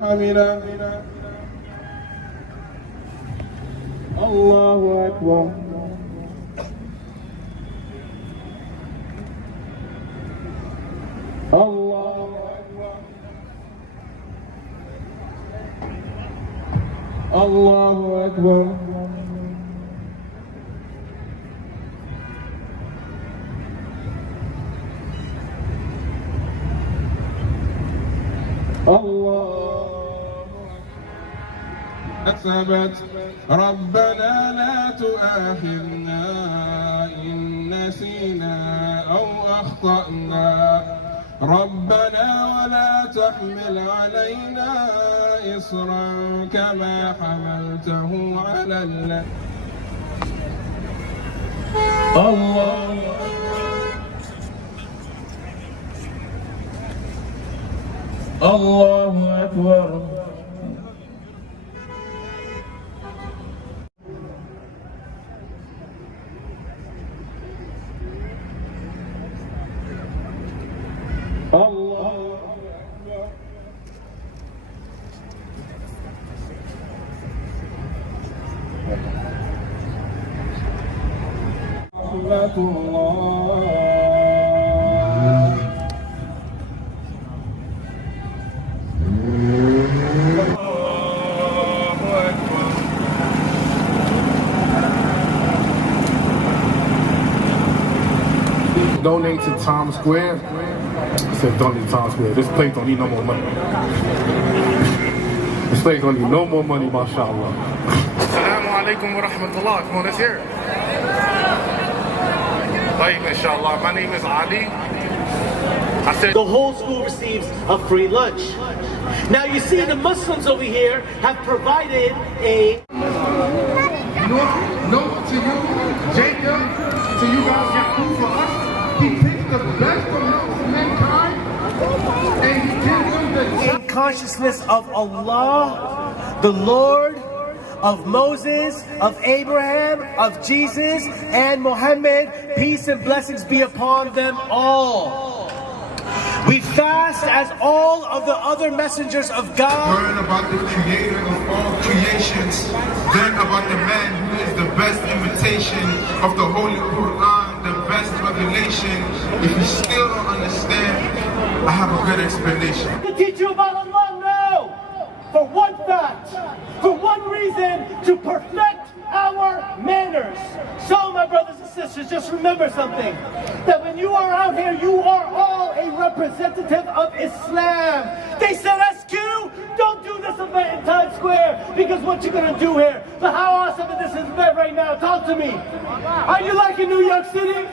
حمده الله أكبر الله أكبر الله أكبر الله ثبت ربنا لا تؤاخذنا إن نسينا أو أخطأنا ربنا ولا تحمل علينا إصرا كما حملته على الله الله أكبر الله رحمة الله Donate to Times Square. I said donate to Times Square. This place don't need no more money. This place don't need no more money, mashallah. Assalamu alaikum wa rahmatullah. Come on, let's hear it. Tayim, inshallah. My name is Ali. I said the whole school receives a free lunch. Now you see the Muslims over here have provided a no to you, Jacob, to you guys, Yaqub, for us. He picked the best among mankind and he gives them the consciousness of Allah, the Lord, of Moses, of Abraham, of Jesus, and Muhammad. Peace and blessings be upon them all. We fast as all of the other messengers of God. Learn about the creator of all creations. Learn about the man who is the best imitation of the Holy Quran, the best revelation. If you still don't understand, I have a good explanation. To teach you about Allah? No! For one fact, for one reason, to perfect our manners. So, my brothers and sisters, just remember something. That when you are out here, you are all a representative of Islam. They said, SQ, don't do this event in Times Square, because what you're going to do here. But how awesome is this event right now? Talk to me. Are you liking New York City?